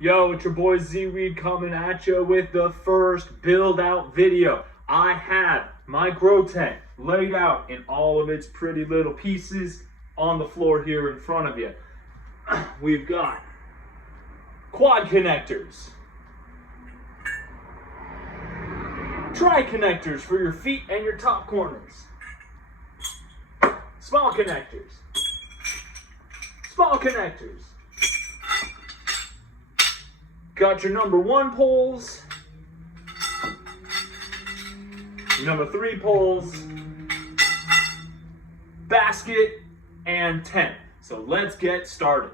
Yo, it's your boy Z-Weed coming at you with the first build out video. I have my grow tent laid out in all of its pretty little pieces on the floor here in front of you. We've got quad connectors, tri-connectors for your feet and your top corners, small connectors, got your number 1 poles, number 3 poles, basket, and tent. So let's get started.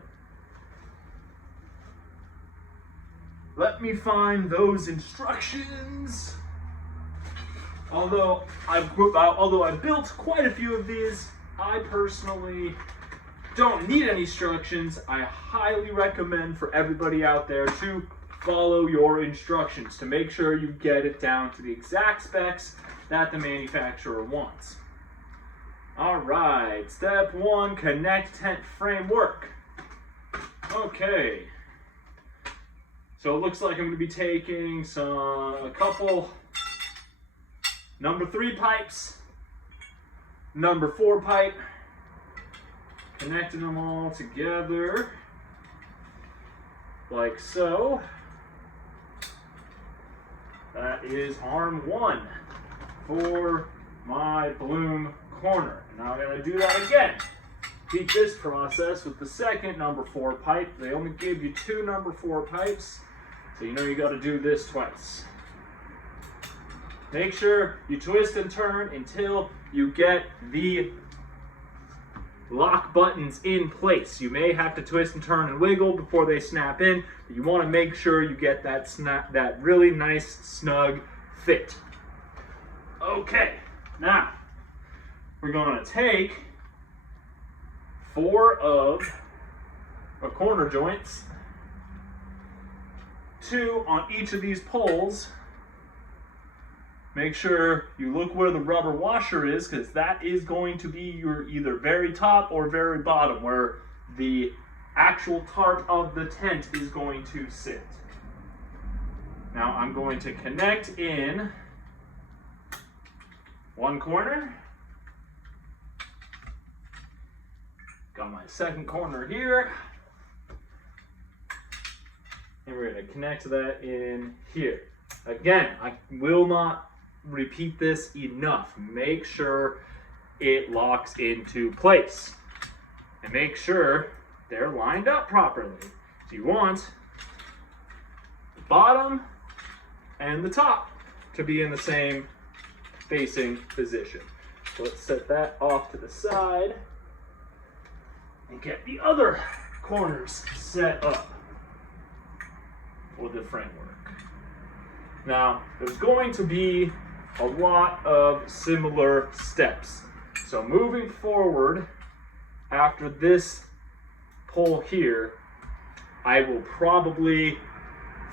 Let me find those instructions. Although I built quite a few of these, I personally don't need any instructions. I highly recommend for everybody out there to follow your instructions to make sure you get it down to the exact specs that the manufacturer wants. All right, step 1, connect tent framework. Okay, so it looks like I'm going to be taking a couple number 3 pipes, number 4 pipe, connecting them all together like so. That is arm 1 for my bloom corner. Now I'm going to do that again. Repeat this process with the second number 4 pipe. They only give you 2 number 4 pipes, so you know you got to do this twice. Make sure you twist and turn until you get the lock buttons in place. You may have to twist and turn and wiggle before they snap in, but you want to make sure you get that really nice snug fit. Okay, now we're going to take 4 of our corner joints, 2 on each of these poles. Make sure you look where the rubber washer is, because that is going to be your either very top or very bottom, where the actual tarp of the tent is going to sit. Now I'm going to connect in one corner. Got my second corner here. And we're going to connect that in here. Again, I will not repeat this enough. Make sure it locks into place. And make sure they're lined up properly. So you want the bottom and the top to be in the same facing position. So let's set that off to the side and get the other corners set up for the framework. Now, there's going to be a lot of similar steps. So moving forward, after this pole here, I will probably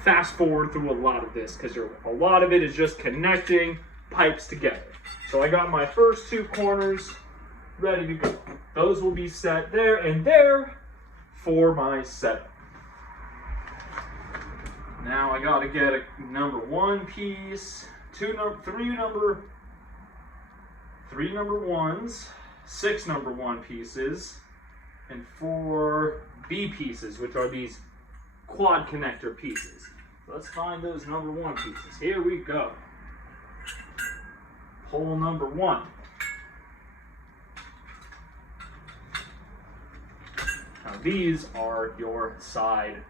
fast forward through a lot of this, because a lot of it is just connecting pipes together. So I got my first 2 corners ready to go. Those will be set there and there for my setup. Now I gotta get a number 1 piece, 3 number 1s, 6 number 1 pieces, and 4 B pieces, which are these quad connector pieces. Let's find those number 1 pieces. Here we go. Pole number 1. Now these are your side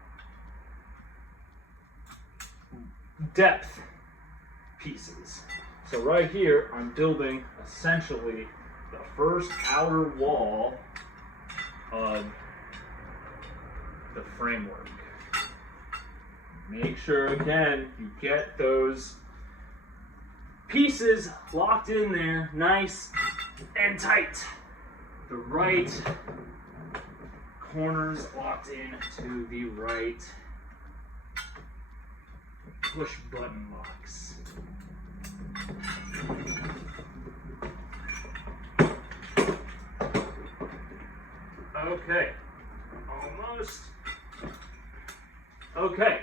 depth pieces. So right here, I'm building essentially the first outer wall of the framework. Make sure, again, you get those pieces locked in there nice and tight. The right corners locked in to the right push button locks. Okay, almost. Okay.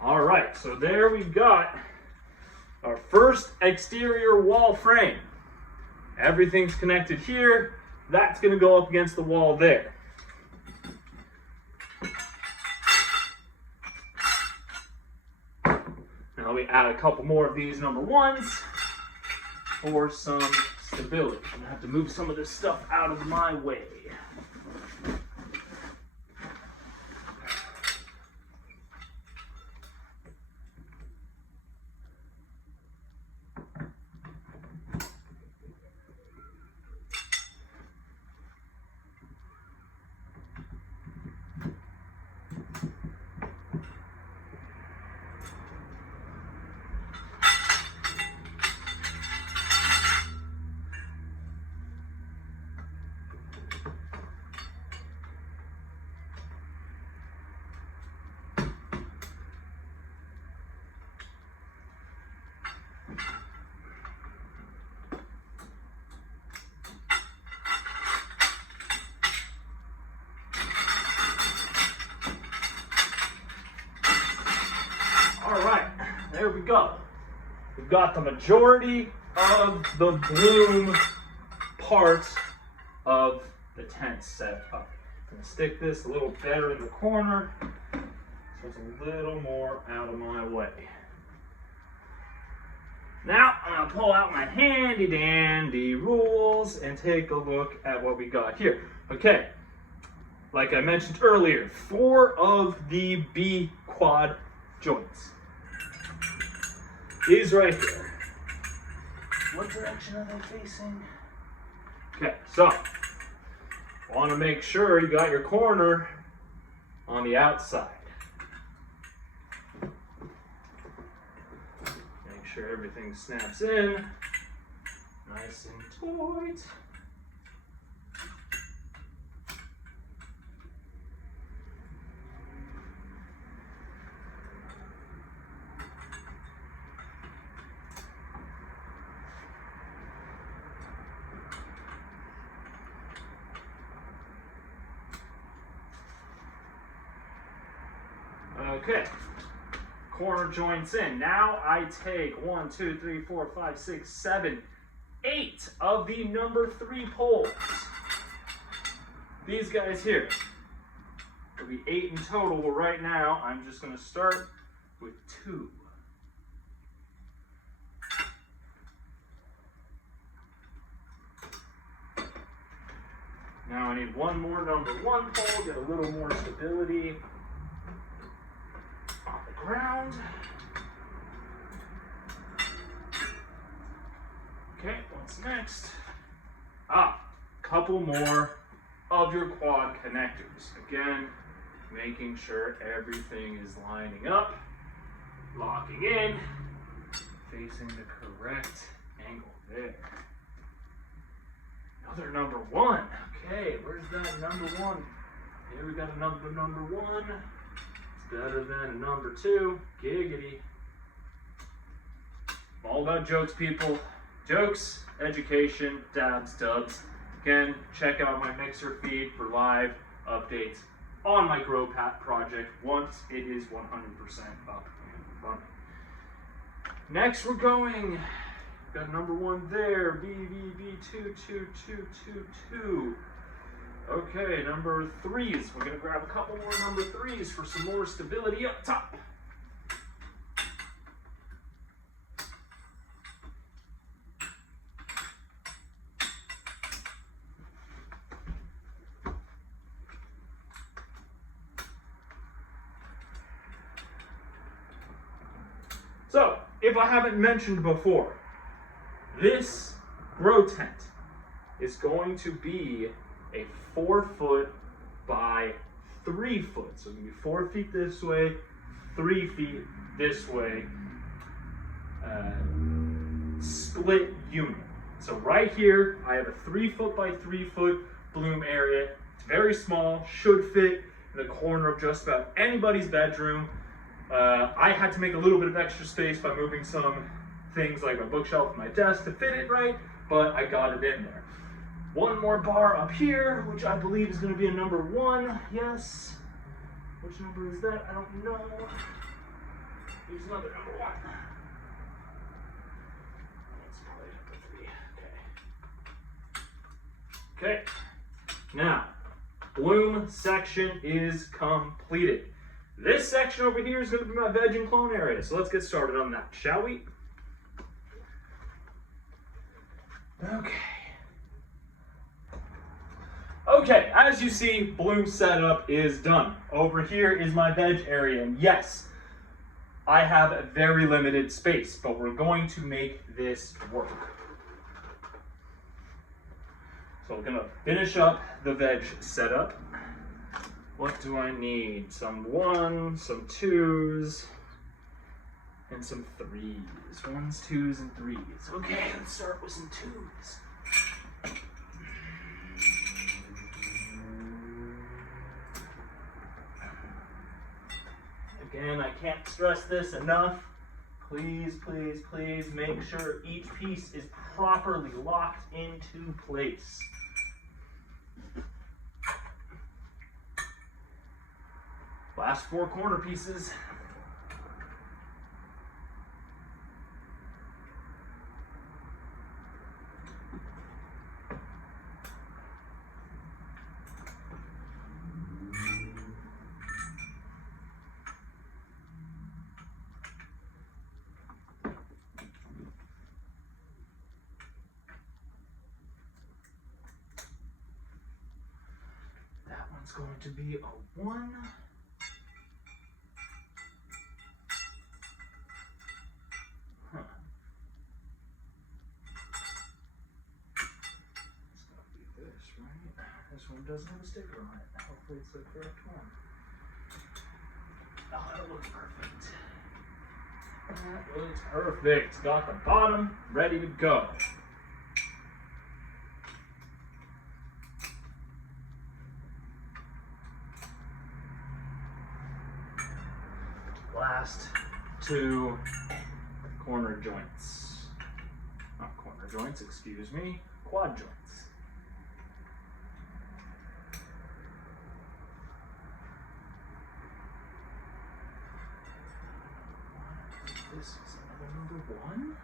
All right, so there we've got our first exterior wall frame. Everything's connected here. That's going to go up against the wall there. Now we add a couple more of these number ones for some stability. I'm going to have to move some of this stuff out of my way. All right, there we go. We've got the majority of the bloom parts of the tent set up. I'm gonna stick this a little better in the corner so it's a little more out of my way. Now I'm gonna pull out my handy dandy rules and take a look at what we got here. Okay, like I mentioned earlier, 4 of the B quad joints. These right here. What direction are they facing? Okay, so want to make sure you got your corner on the outside. Make sure everything snaps in nice and tight. Okay, corner joints in. Now I take 1, 2, 3, 4, 5, 6, 7, 8 of the number 3 poles. These guys here. There'll be 8 in total. Well, right now I'm just going to start with 2. Now I need one more number 1 pole, get a little more stability on the ground. Okay, what's next? Couple more of your quad connectors. Again, making sure everything is lining up, locking in, facing the correct angle there. Another number 1. Okay, where's that number 1? Here we got a number 1. Better than a number 2. Giggity. All about jokes, people. Jokes, education, dabs, dubs. Again, check out my Mixer feed for live updates on my Grow Pat project once it is 100% up and running. Next, we're going. Got number 1 there. BVB22222. Okay, number 3s. We're going to grab a couple more number 3s for some more stability up top. So, if I haven't mentioned before, this grow tent is going to be a 4-foot by 3 foot. So it's going to be 4 feet this way, 3 feet this way, split unit. So right here, I have a 3-foot by 3 foot bloom area. It's very small, should fit in the corner of just about anybody's bedroom. I had to make a little bit of extra space by moving some things like my bookshelf and my desk to fit it right, but I got it in there. One more bar up here, which I believe is going to be a number 1. Yes. Which number is that? I don't know. Here's another number 1. It's probably number 3. Okay. Okay. Now, bloom section is completed. This section over here is going to be my veg and clone area. So let's get started on that, shall we? Okay. Okay, as you see, bloom setup is done. Over here is my veg area, and yes, I have a very limited space, but we're going to make this work. So we're gonna finish up the veg setup. What do I need? Some 1s, some 2s, and some 3s. 1s, 2s, and 3s. Okay, let's start with some 2s. Again, I can't stress this enough. Please, please, please make sure each piece is properly locked into place. Last 4 corner pieces. That one's going to be a 1. This one doesn't have a sticker on it. Hopefully it's the correct one. Oh, that looks perfect. That looks perfect. Got the bottom ready to go. Last 2 corner joints. Not corner joints, excuse me. Quad joints. This is another number 1.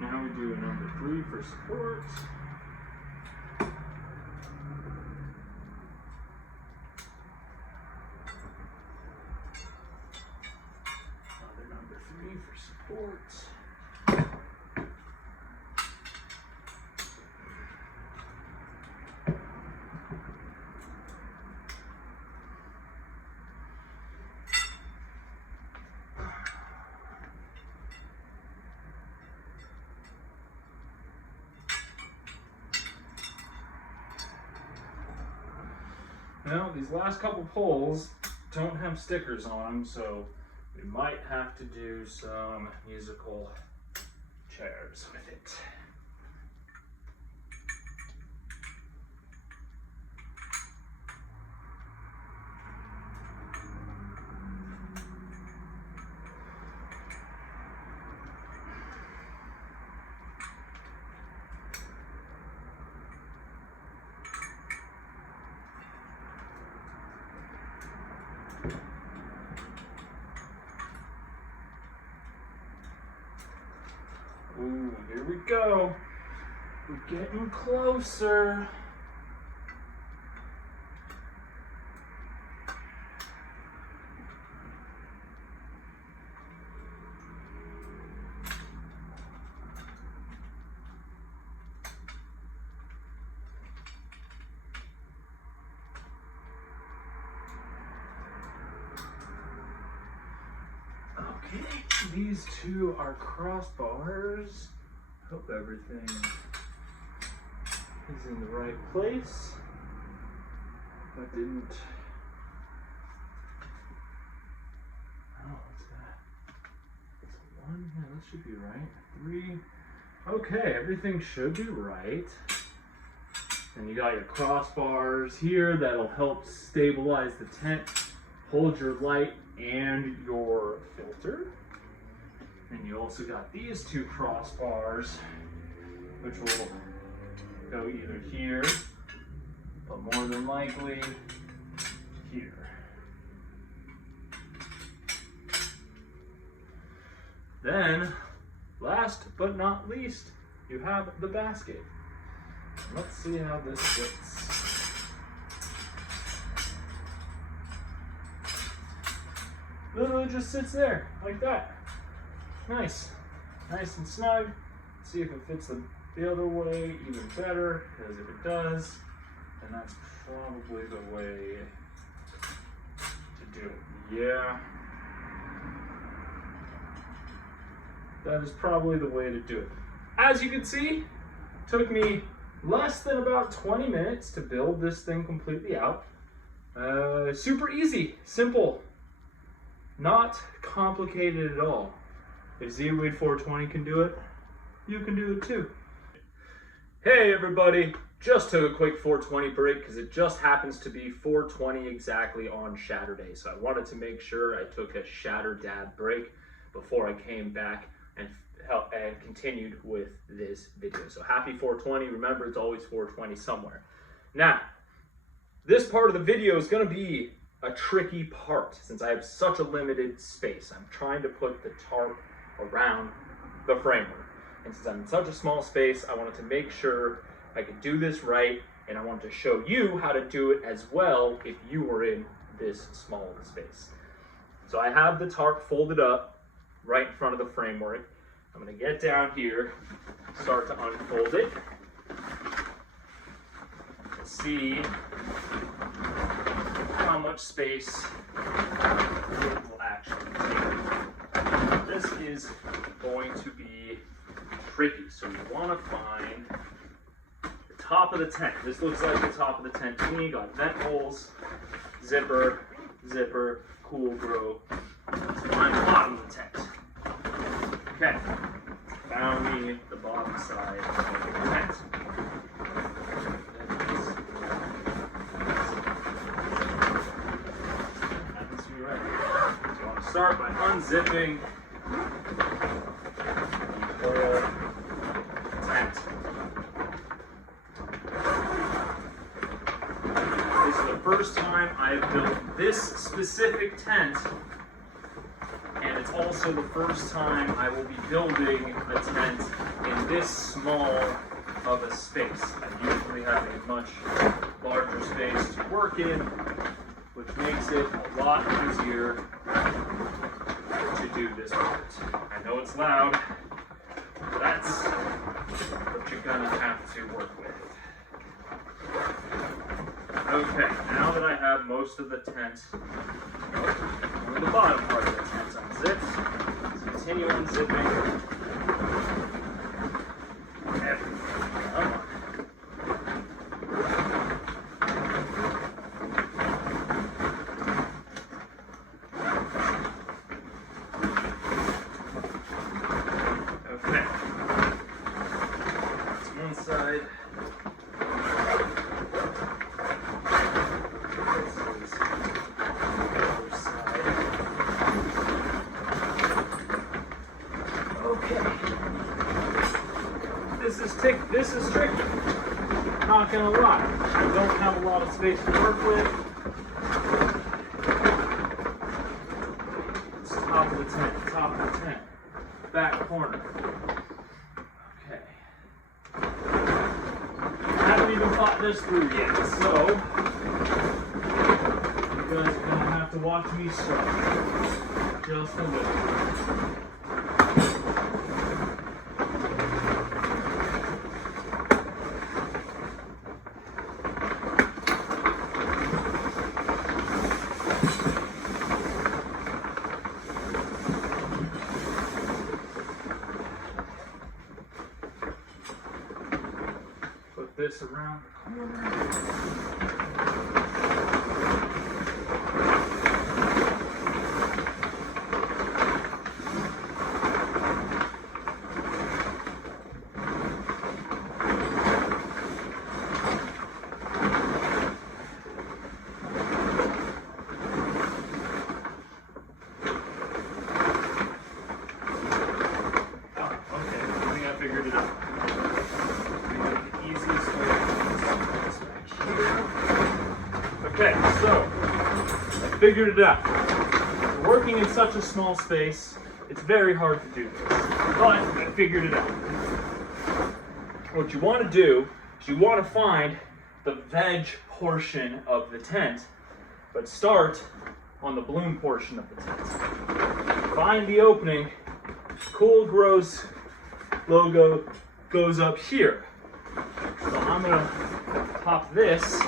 Now we do a number 3 for support. Now, these last couple poles don't have stickers on them, so we might have to do some musical chairs with it. Ooh, here we go. We're getting closer. Okay, these 2 are crossbars. Hope everything is in the right place. That didn't. Oh, what's that? That should be right. 3. Okay, everything should be right. And you got your crossbars here that'll help stabilize the tent, hold your light and your filter. And you also got these 2 crossbars, which will go either here, but more than likely here. Then, last but not least, you have the basket. Let's see how this fits. Literally just sits there, like that. Nice. Nice and snug. See if it fits the other way even better, because if it does, then that's probably the way to do it. Yeah. That is probably the way to do it. As you can see, it took me less than about 20 minutes to build this thing completely out. Super easy, simple, not complicated at all. If ZWAVE 420 can do it, you can do it too. Hey everybody, just took a quick 420 break because it just happens to be 420 exactly on Saturday. So I wanted to make sure I took a Shatter Dad break before I came back and continued with this video. So happy 420. Remember, it's always 420 somewhere. Now, this part of the video is going to be a tricky part since I have such a limited space. I'm trying to put the tarp around the framework. And since I'm in such a small space, I wanted to make sure I could do this right, and I wanted to show you how to do it as well if you were in this small of a space. So I have the tarp folded up right in front of the framework. I'm going to get down here, start to unfold it, see how much space it will actually take. This is going to be tricky, so we want to find the top of the tent. This looks like the top of the tent to me. Got vent holes, zipper, cool grow. Let's find the bottom of the tent. Okay, found me the bottom side of the tent. Happens to be right. So I want to start by unzipping the whole tent. This is the first time I have built this specific tent. And it's also the first time I will be building a tent in this small of a space. I usually have a much larger space to work in, which makes it a lot easier to do this part. I know it's loud, but that's what you're gonna have to work with. Okay, now that I have most of the tent, only the bottom part of the tent unzipped. Let's continue unzipping. Come on. Okay. That's one side. This is tricky, not gonna lie. I don't have a lot of space to work with. It's top of the tent, back corner. Okay. I haven't even thought this through yet, so you guys are gonna have to watch me struggle just a little. This around the corner. figured it out. We're working in such a small space, it's very hard to do this. But I figured it out. What you want to do is you want to find the veg portion of the tent, but start on the bloom portion of the tent. Find the opening. Cool Grows logo goes up here. So I'm going to pop this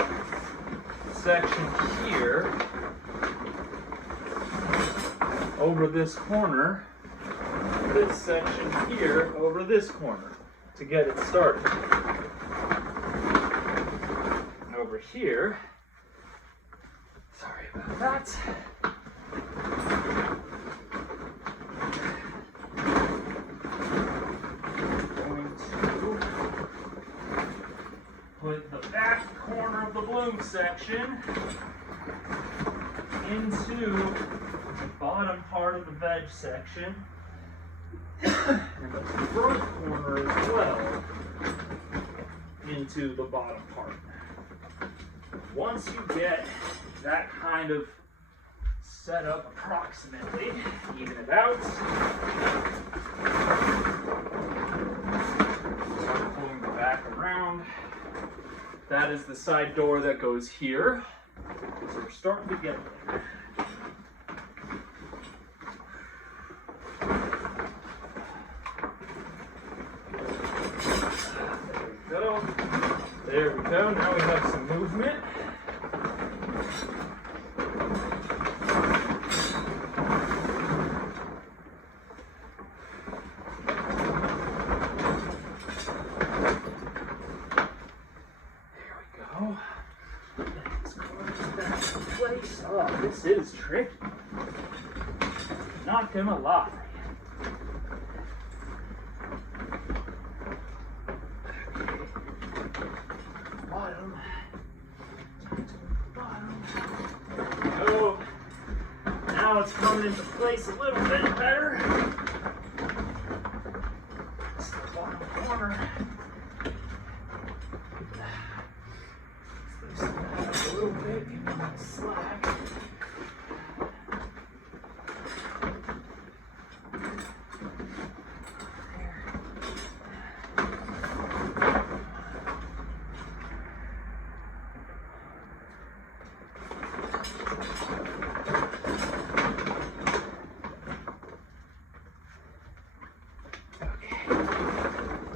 section here over this corner, this section here over this corner to get it started. And over here, sorry about that. Put the back corner of the bloom section into the bottom part of the veg section, and the front corner as well into the bottom part. Once you get that kind of set up approximately, even it out. Start pulling the back around. That is the side door that goes here. So we're starting to get there. There we go. Now we have some movement. Oh, this is tricky. Not gonna lie. Bottom. There we go. Now it's coming into place a little bit better. It's the bottom corner. Let's loosen that up a little bit. Give me that slack.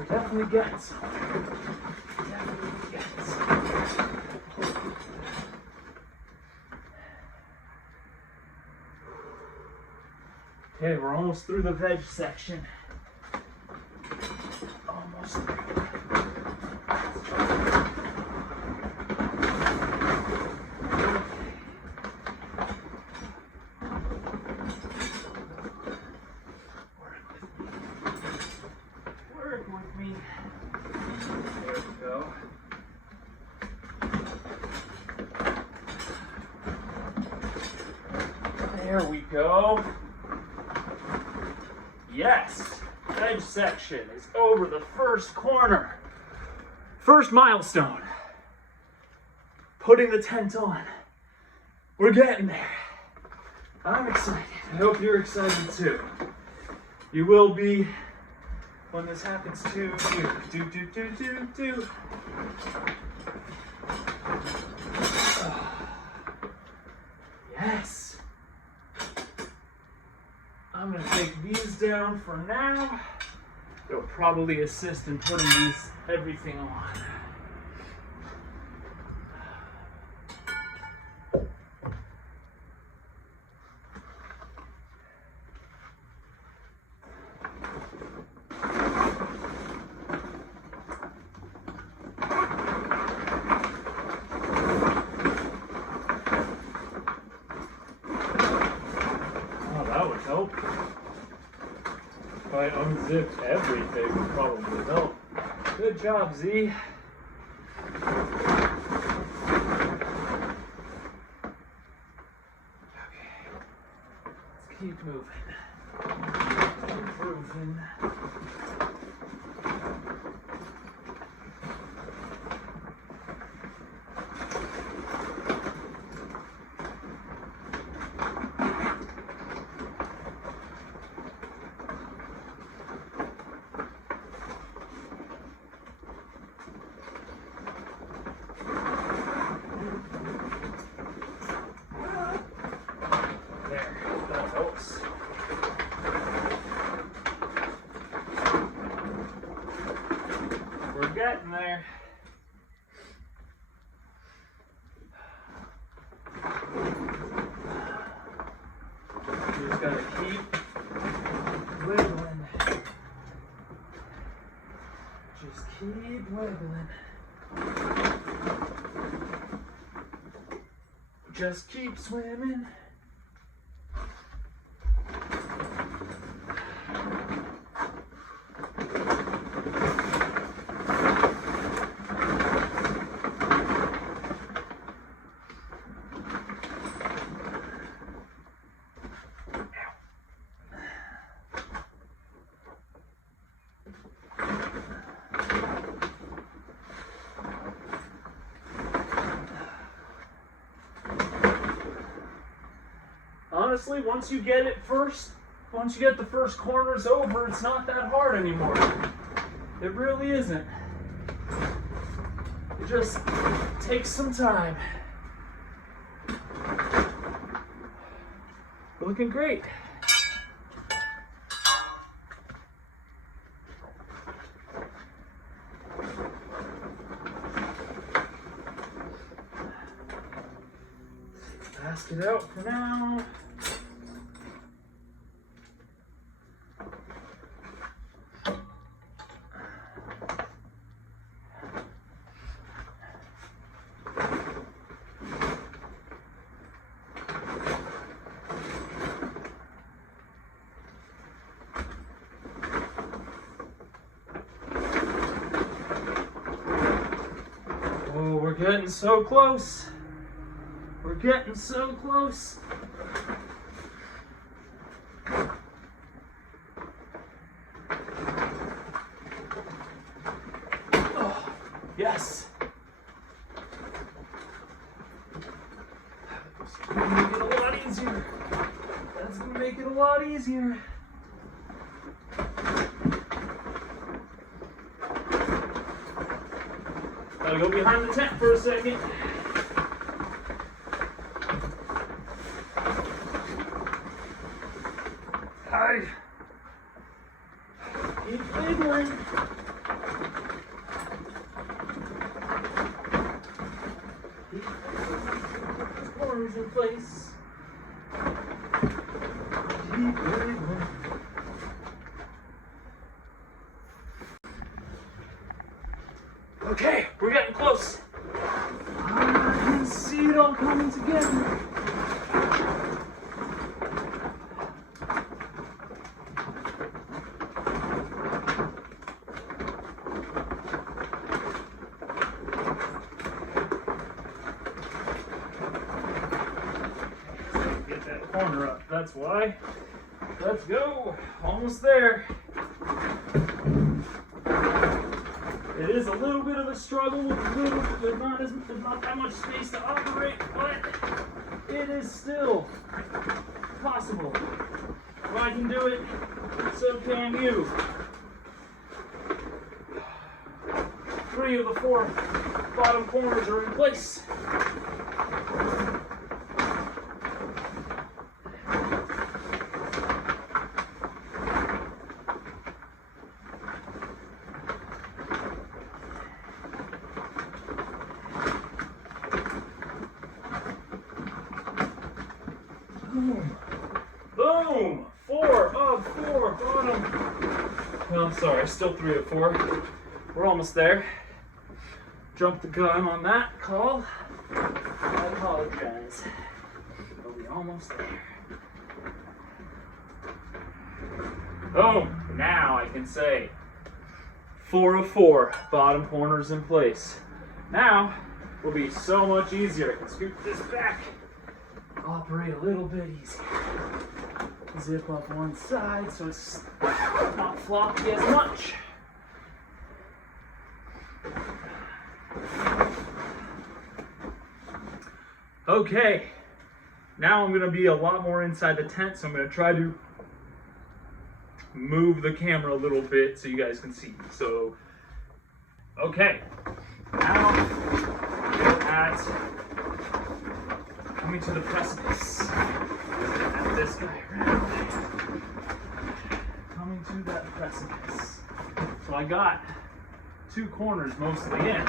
Definitely getting something. Definitely getting something. Okay, we're almost through the veg section. Almost through. There we go. Yes, edge section is over the first corner. First milestone. Putting the tent on. We're getting there. I'm excited. I hope you're excited too. You will be when this happens too. Do. Yes. I'm going to take these down for now. It'll probably assist in putting everything on. Help. If I unzipped everything, would probably help. Good job, Z. Okay, let's keep moving. Keep moving. getting there. You just gotta keep wiggling. Just keep wiggling. Just keep swimming. Honestly, once you get the first corners over, it's not that hard anymore. It really isn't. It just takes some time. Looking great. Basket out for now. Oh, we're getting so close. We're getting so close. Oh, yes. That's gonna make it a lot easier. That's gonna make it a lot easier. Gotta go behind the tent for a second. Hi. Keep wiggling. Keep the corners in place. Keep wiggling. Okay, we're getting close. I can see it all coming together. Get that corner up, that's why. Let's go, almost there. It is a little bit of a struggle with there's not that much space to operate, but it is still possible. If I can do it, so can you. 3 of the 4 bottom corners are in place. Boom. Boom! 4 of 4 bottom. No, I'm sorry, still 3 of 4. We're almost there. Jumped the gun on that call. I apologize. But we're almost there. Boom! Now I can say 4 of 4 bottom corners in place. Now will be so much easier. I can scoop this back. Operate a little bit easier. Zip up one side so it's not floppy as much. Okay, now I'm going to be a lot more inside the tent, so I'm going to try to move the camera a little bit so you guys can see. So, okay, now we're at coming to the precipice. At this guy around. Coming to that precipice. So I got 2 corners mostly in.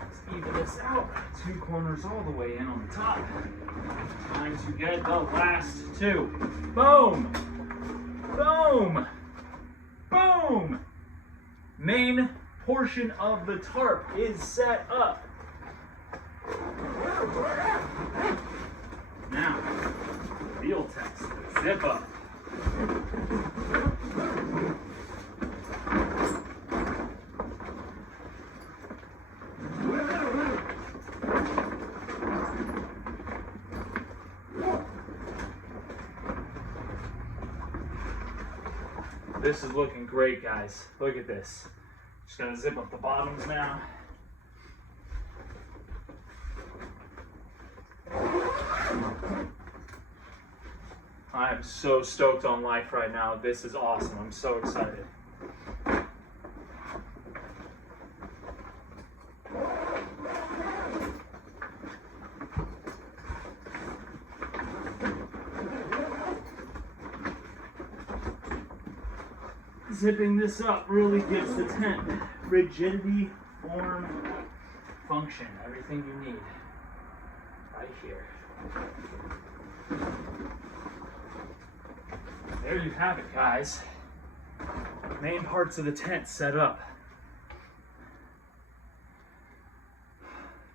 Let's even this out. 2 corners all the way in on the top. Time to get the last 2. Boom! Boom! Boom! Main portion of the tarp is set up. Now, field test. Zip up. This is looking great, guys. Look at this. Just gonna zip up the bottoms now. I am so stoked on life right now. This is awesome. I'm so excited. Zipping this up really gives the tent rigidity, form, function, everything you need right here. There you have it, guys. Main parts of the tent set up.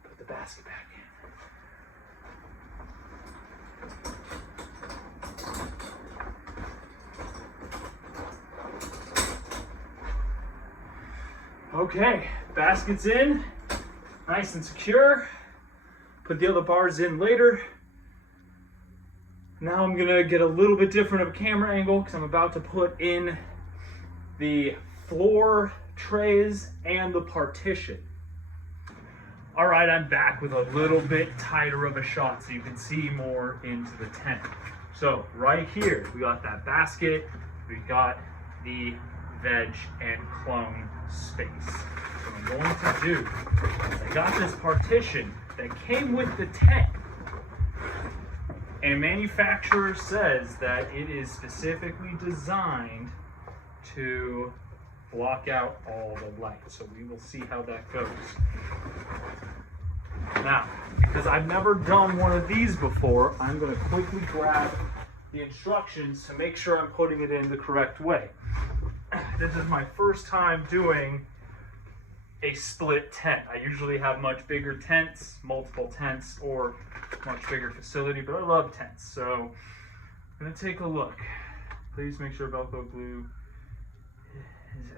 Put the basket back in. Okay, basket's in, nice and secure. Put the other bars in later. Now I'm gonna get a little bit different of a camera angle because I'm about to put in the floor trays and the partition. All right, I'm back with a little bit tighter of a shot so you can see more into the tent. So right here, we got that basket, we got the veg and clone space. So what I'm going to do is I got this partition that came with the tent. And manufacturer says that it is specifically designed to block out all the light. So we will see how that goes. Now, because I've never done one of these before, I'm going to quickly grab the instructions to make sure I'm putting it in the correct way. This is my first time doing a split tent. I usually have much bigger tents, multiple tents, or much bigger facility, but I love tents. So I'm gonna take a look. Please make sure Velcro glue is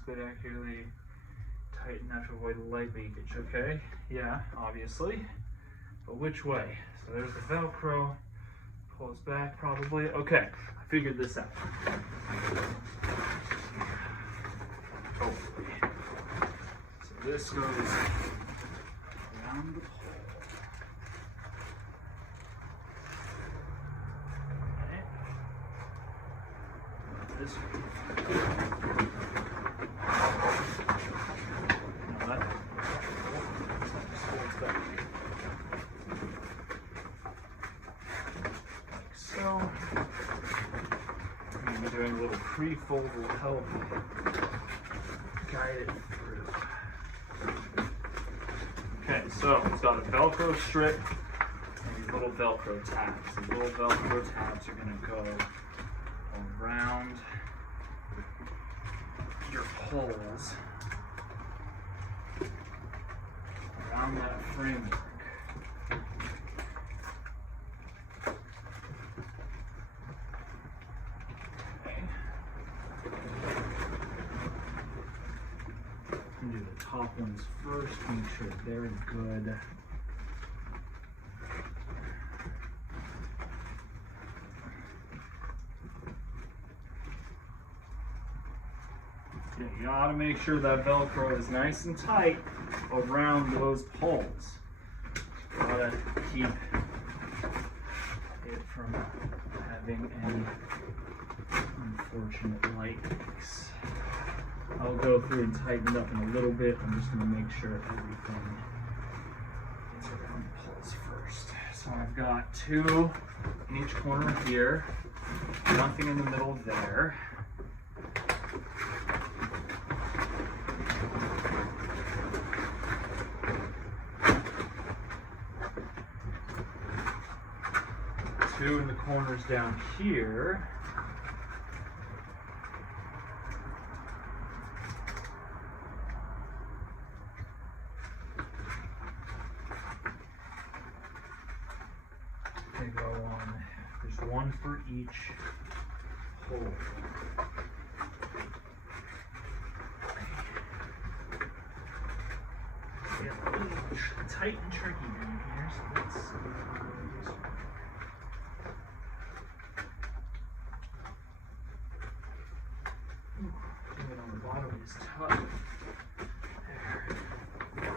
glued accurately tight enough to avoid light leakage. Okay, yeah, obviously. But which way? So there's the Velcro, pulls back probably. Okay, I figured this out. Hopefully. So this goes around the pole. This way. Now that just holds back. Like so. I'm going to be doing a little pre-fold will help guide it through. Okay, so it's got a Velcro strip and these little Velcro tabs. These little Velcro tabs are going to go around your poles, around that framework. Okay. Do the top ones first, make sure they're good. You gotta make sure that Velcro is nice and tight around those poles. Gotta keep it from having any unfortunate light leaks. I'll go through and tighten it up in a little bit. I'm just gonna make sure everything is around the poles first. So I've got 2 in each corner here, nothing in the middle there. doing the corners down here. They go on, there's one for each hole. Yeah, a little tight and tricky down here, so let's see. Doing it on the bottom is tough. There.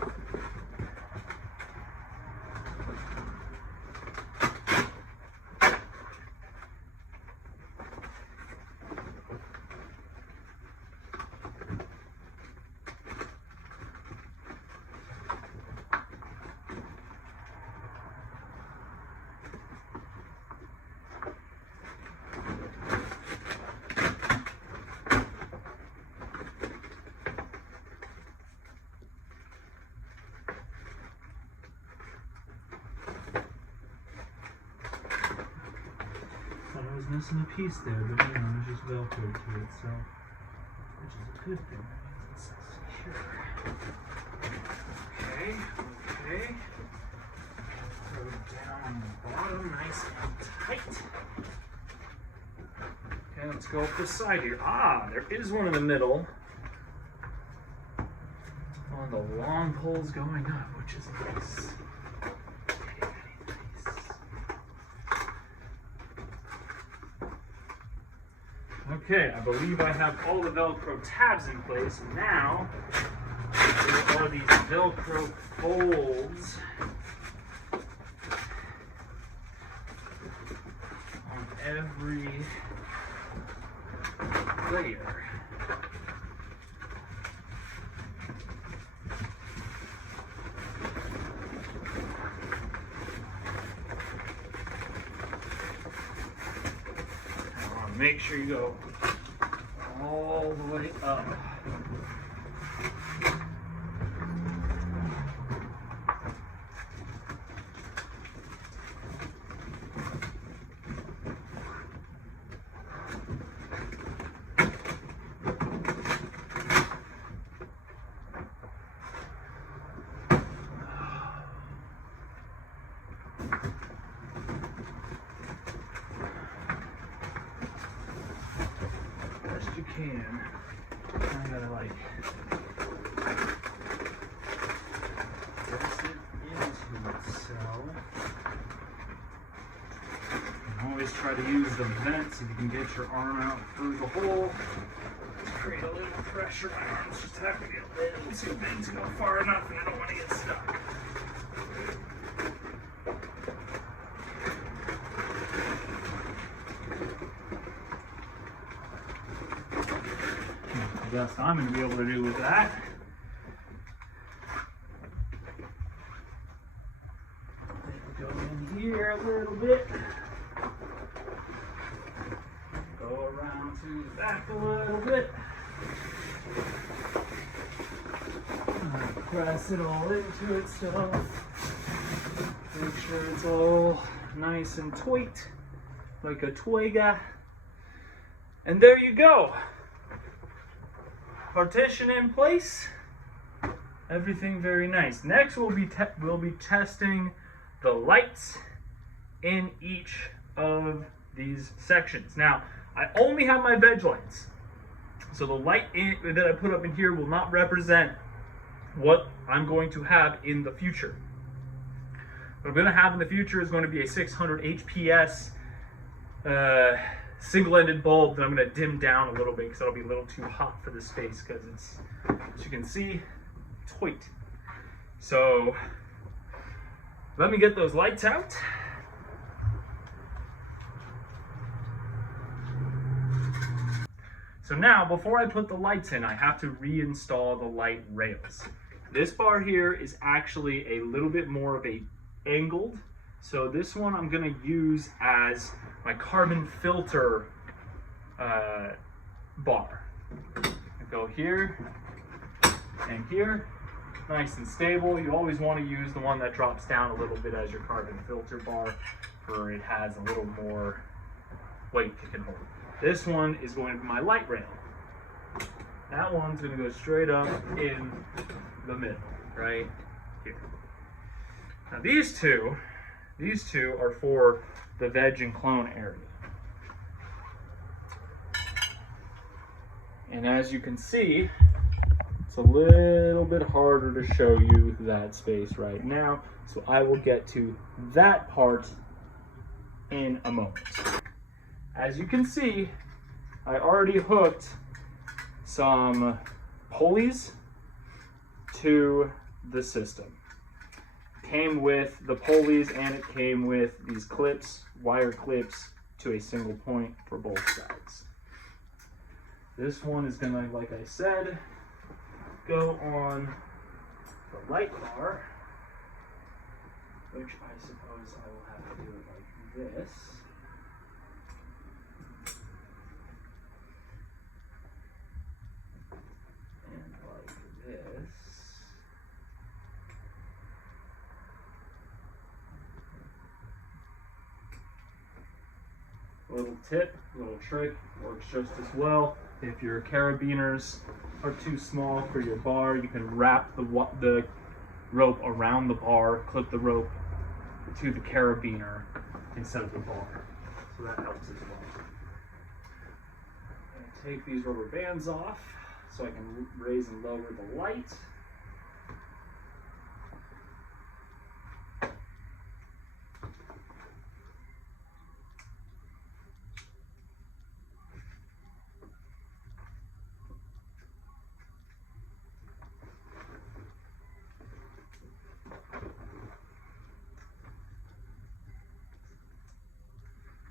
I was missing a piece there, but you know, it's just Velcro to it, so which is a good thing. That means it's secure. Okay. Throw it down on the bottom, nice and tight. Okay, let's go up this side here. Ah, there is one in the middle. On the long poles going up, which is nice. Okay, I believe I have all the Velcro tabs in place. Now, there are these Velcro folds on every layer. Make sure you go all the way up. You can. I gotta like press it into itself. And always try to use the vents if you can get your arm out through the hole. To create a little pressure. My arms just have to get a little too big to go far enough, and I don't want to get stuck. Best I'm going to be able to do with that. Go in here a little bit. Go around to the back a little bit. Press it all into itself. Make sure it's all nice and tight, like a twigga. And there you go. Partition in place, everything very nice. Next we'll be testing the lights in each of these sections. Now I only have my veg lights, so the light that I put up in here will not represent what I'm going to have in the future. What I'm going to have in the future is going to be a 600 HPS single-ended bulb that I'm going to dim down a little bit because it'll be a little too hot for the space because it's, as you can see, tight. So let me get those lights out. So now, before I put the lights in, I have to reinstall the light rails. This bar here is actually a little bit more of a angled. So this one I'm going to use as my carbon filter bar. I go here and here, nice and stable. You always want to use the one that drops down a little bit as your carbon filter bar. deeper, it has a little more weight it can hold. This one is going to be my light rail. That one's going to go straight up in the middle, right here. Now these two are for the veg and clone area. And as you can see, it's a little bit harder to show you that space right now, so I will get to that part in a moment. As you can see, I already hooked some pulleys to the system. Came with the pulleys and it came with these clips, wire clips to a single point for both sides. This one is gonna, like I said, go on the light bar, which I suppose I will have to do it like this. And like this. Little tip, little trick, works just as well. If your carabiners are too small for your bar, you can wrap the rope around the bar, clip the rope to the carabiner instead of the bar. So that helps as well. I'm going to take these rubber bands off so I can raise and lower the light.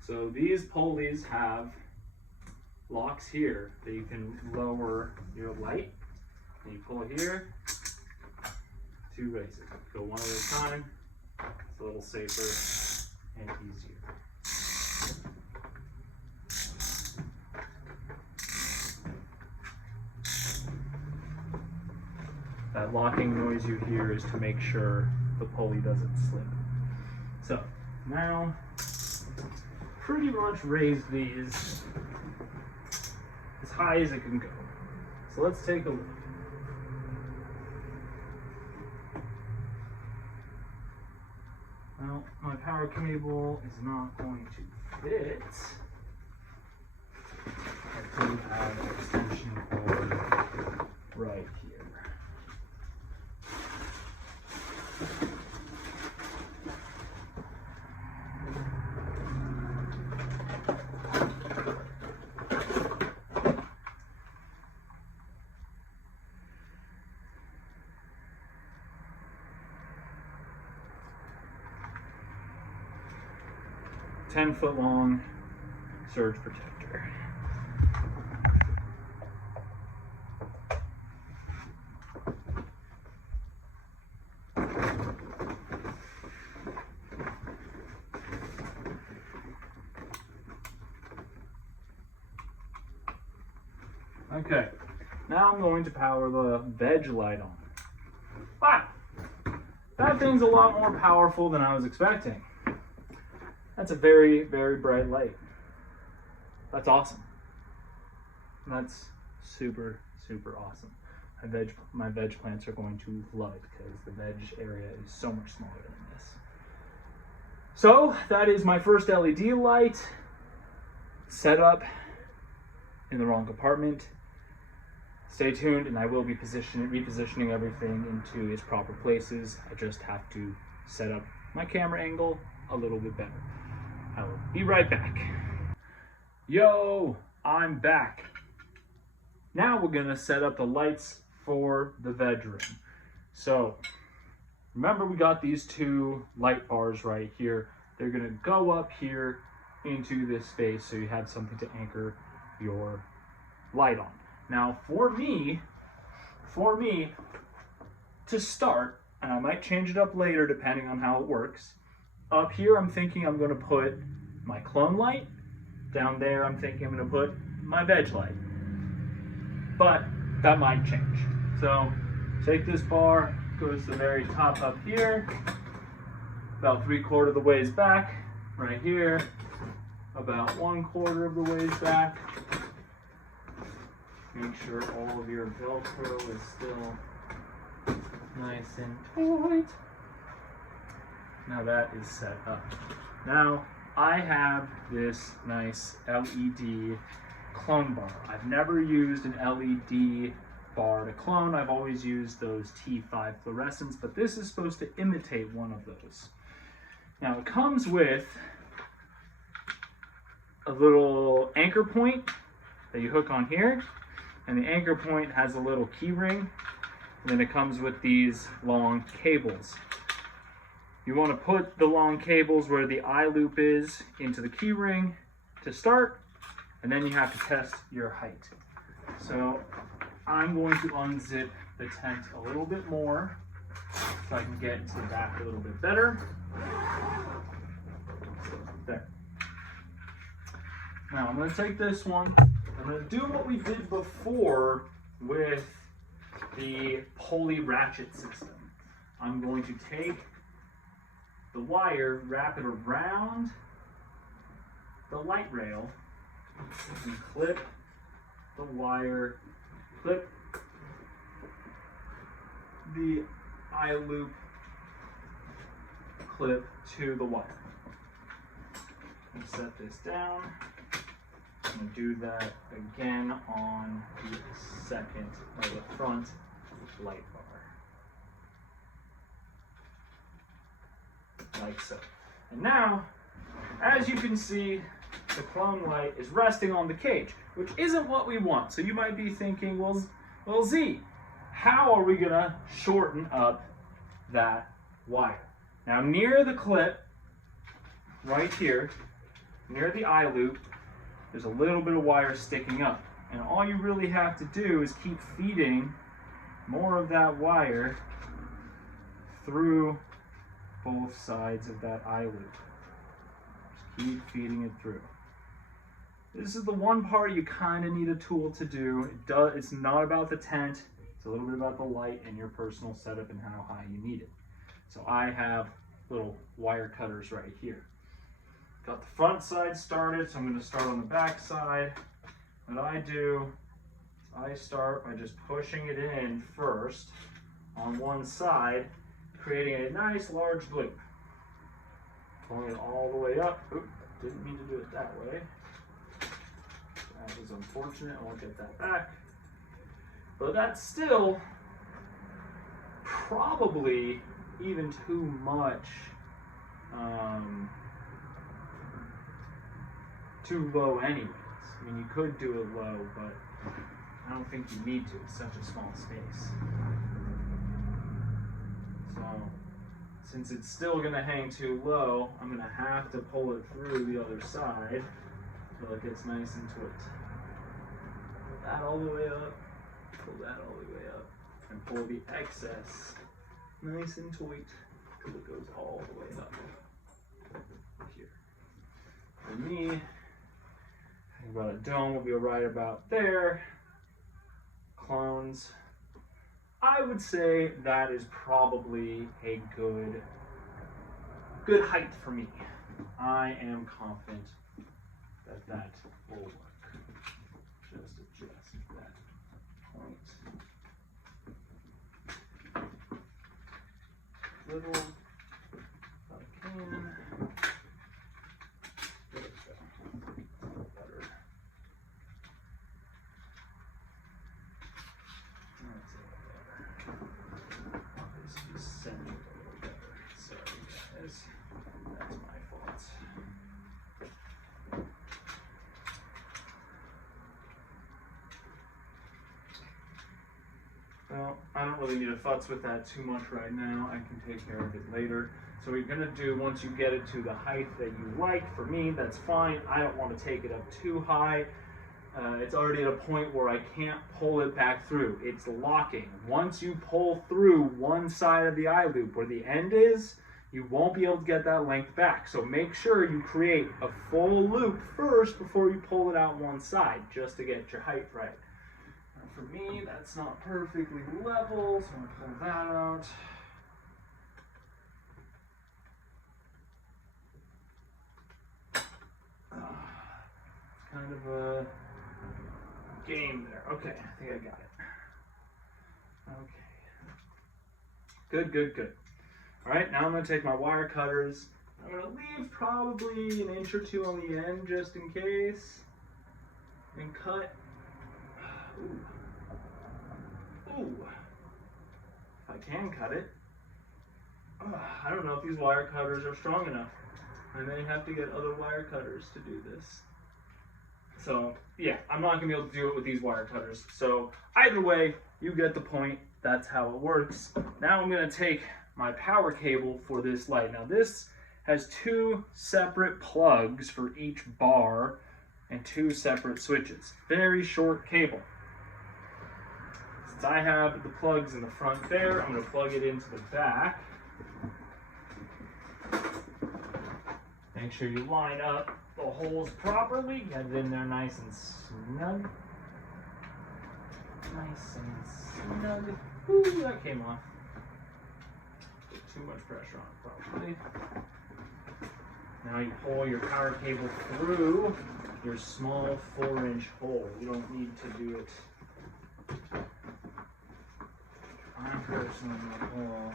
So these pulleys have locks here that you can lower your light. And you pull here to raise it. Go one at a time. It's a little safer and easier. That locking noise you hear is to make sure the pulley doesn't slip. So now, pretty much raise these as high as it can go. So let's take a look. Well, my power cable is not going to fit. I do have an extension cord right here. Ten-foot long surge protector. Okay, now I'm going to power the veg light on. Wow, that thing's a lot more powerful than I was expecting. That's a very, very bright light. That's awesome. That's super, super awesome. My veg plants are going to love it because the veg area is so much smaller than this. So that is my first LED light set up in the wrong compartment. Stay tuned and I will be repositioning everything into its proper places. I just have to set up my camera angle a little bit better. I will be right back. Yo, I'm back. Now we're gonna set up the lights for the veg room. So remember we got these two light bars right here. They're gonna go up here into this space so you have something to anchor your light on. Now for me, to start, and I might change it up later depending on how it works, up here I'm thinking I'm going to put my clone light. Down there I'm thinking I'm going to put my veg light. But that might change. So take this bar, goes to the very top up here, about 3/4 of the ways back, right here, about 1/4 of the ways back. Make sure all of your Velcro is still nice and tight. Now that is set up. Now I have this nice LED clone bar. I've never used an LED bar to clone. I've always used those T5 fluorescents, but this is supposed to imitate one of those. Now it comes with a little anchor point that you hook on here, and the anchor point has a little key ring, and then it comes with these long cables. You want to put the long cables where the eye loop is into the key ring to start, and then you have to test your height. So I'm going to unzip the tent a little bit more so I can get to the back a little bit better. There. Now I'm going to take this one. I'm going to do what we did before with the pulley ratchet system. I'm going to take the wire, wrap it around the light rail, and clip the wire, clip the eye loop clip to the wire. And set this down. I'm going to do that again on the second or the front light bar. Like so. And now, as you can see, the clone light is resting on the cage, which isn't what we want. So you might be thinking, well Z, how are we gonna shorten up that wire? Now near the clip, right here, near the eye loop, there's a little bit of wire sticking up. And all you really have to do is keep feeding more of that wire through both sides of that eye loop. Just keep feeding it through. This is the one part you kind of need a tool to do. It's not about the tent. It's a little bit about the light and your personal setup and how high you need it. So I have little wire cutters right here. Got the front side started, so I'm going to start on the back side. What I do, I start by just pushing it in first on one side, creating a nice large loop. Pulling it all the way up. Oop, didn't mean to do it that way. That was unfortunate. I won't get that back. But that's still probably even too much, too low anyways. I mean, you could do it low, but I don't think you need to. It's such a small space. So, since it's still going to hang too low, I'm going to have to pull it through the other side until it gets nice and taut. Pull that all the way up, pull that all the way up, and pull the excess nice and taut until it goes all the way up here. For me, think about a dome will be right about there. Clones, I would say that is probably a good height for me. I am confident that that will work. Just adjust that point. Little, if I can. There we go. Better. That's a little better. Obviously centered a little better. Sorry guys. That's my fault. Well, I don't really need to futz with that too much right now. I can take care of it later. So what you're going to do once you get it to the height that you like, for me, that's fine. I don't want to take it up too high. It's already at a point where I can't pull it back through. It's locking. Once you pull through one side of the eye loop where the end is, you won't be able to get that length back. So make sure you create a full loop first before you pull it out one side, just to get your height right. For me, that's not perfectly level, so I'm going to pull that out. kind of a game there. Okay, I think I got it. Okay. Good, good, good. All right, now I'm gonna take my wire cutters. I'm gonna leave probably an inch or two on the end just in case. And cut. Ooh. Ooh. If I can cut it. I don't know if these wire cutters are strong enough. I may have to get other wire cutters to do this. So yeah, I'm not gonna be able to do it with these wire cutters. So either way, you get the point. That's how it works. Now I'm gonna take my power cable for this light. Now this has 2 separate plugs for each bar and 2 separate switches. Very short cable. Since I have the plugs in the front there, I'm gonna plug it into the back. Make sure you line up the holes properly. Get it in there nice and snug. Nice and snug. Ooh, that came off. Put too much pressure on it, probably. Now you pull your power cable through your small 4-inch hole. You don't need to do it. I personally pull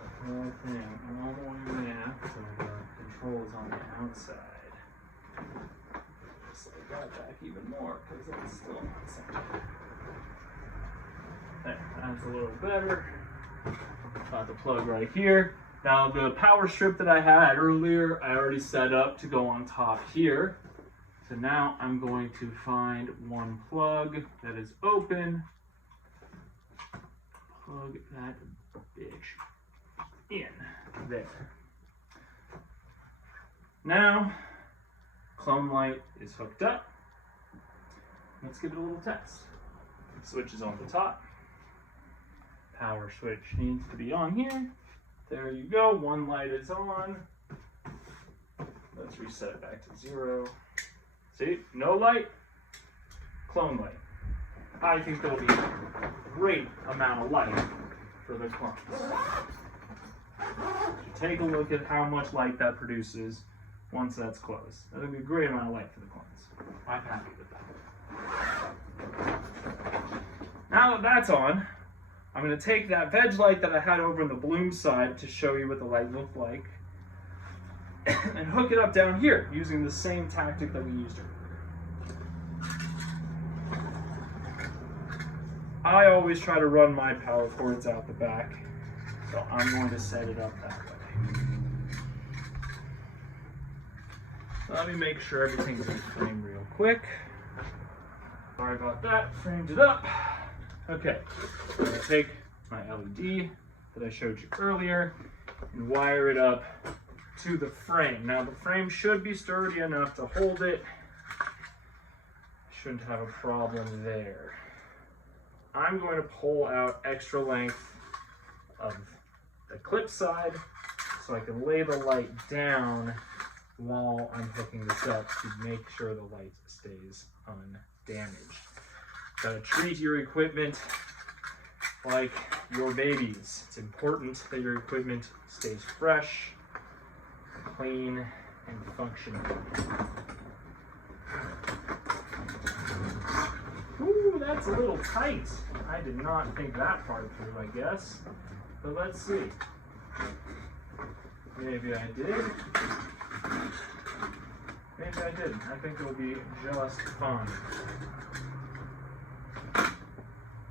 the whole thing all the way back so the controls on the outside. Slide that back even more because it's still not centered. There, that's a little better. Got the plug right here. Now the power strip that I had earlier, I already set up to go on top here. So now I'm going to find one plug that is open. Plug that bitch in there. Now, clone light is hooked up. Let's give it a little test. Switch is on the top. Power switch needs to be on here. There you go, one light is on. Let's reset it back to 0. See, no light, clone light. I think there'll be a great amount of light for the clones. Take a look at how much light that produces once that's closed. That'll be a great amount of light for the clones. I'm happy with that. Now that that's on, I'm going to take that VEG light that I had over on the bloom side to show you what the light looked like and hook it up down here using the same tactic that we used earlier. I always try to run my power cords out the back, so I'm going to set it up that way. So let me make sure everything's in frame real quick. Sorry about that, framed it up. Okay, I'm going to take my LED that I showed you earlier and wire it up to the frame. Now the frame should be sturdy enough to hold it. Shouldn't have a problem there. I'm going to pull out extra length of the clip side so I can lay the light down while I'm hooking this up to make sure the light stays undamaged. Gotta treat your equipment like your babies. It's important that your equipment stays fresh, clean, and functional. Ooh, that's a little tight. I did not think that part through, I guess. But let's see. Maybe I did. Maybe I didn't. I think it'll be just fine.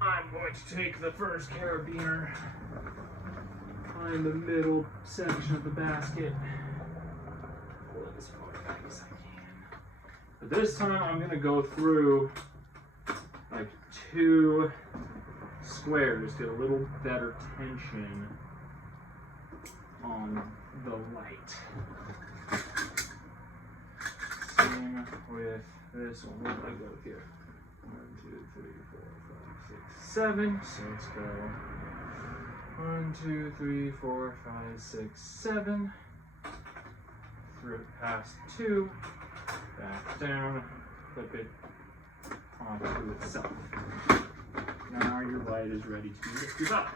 I'm going to take the first carabiner, find the middle section of the basket, pull it as far back as I can. But this time I'm going to go through like 2 squares, get a little better tension on the light. Same with this one. Where do I go here? 1, 2, 3, 4, 5, 6, 7. So let's go 1, 2, 3, 4, 5, 6, 7. Through past 2, back down, flip it onto itself. Now your light is ready to be lifted up.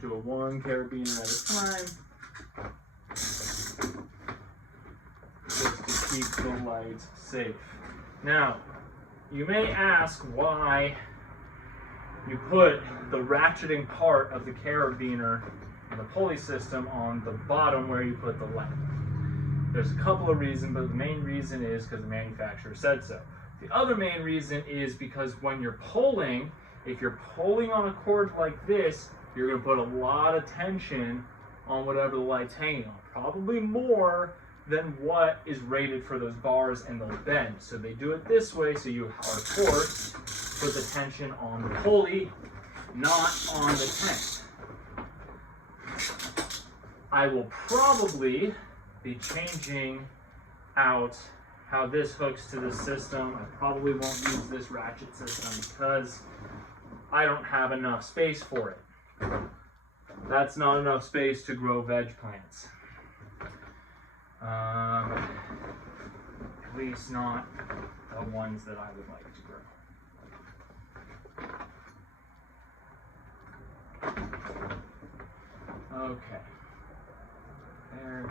Do a 1 carabiner at a time. keep the lights safe. Now, you may ask why you put the ratcheting part of the carabiner and the pulley system on the bottom where you put the light. There's a couple of reasons, but the main reason is because the manufacturer said so. The other main reason is because when you're pulling, if you're pulling on a cord like this, you're going to put a lot of tension on whatever the light's hanging on. Probably more than what is rated for those bars and those bends. So they do it this way, so you are forced to put the tension on the pulley, not on the tent. I will probably be changing out how this hooks to the system. I probably won't use this ratchet system because I don't have enough space for it. That's not enough space to grow veg plants. At least not the ones that I would like to grow. Okay. There.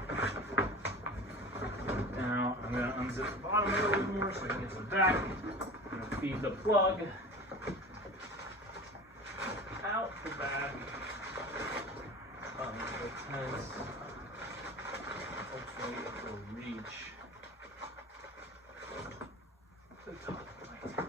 Now I'm going to unzip the bottom a little bit more so I can get to the back. I'm going to feed the plug out the back of the tent. Hopefully it will reach the top of my tent.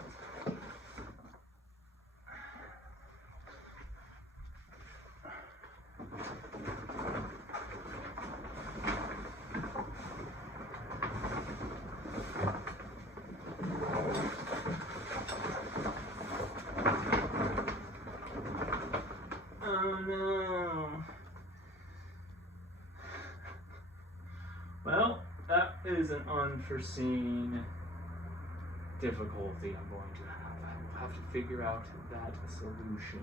Well, that is an unforeseen difficulty I'm going to have. I will have to figure out that solution.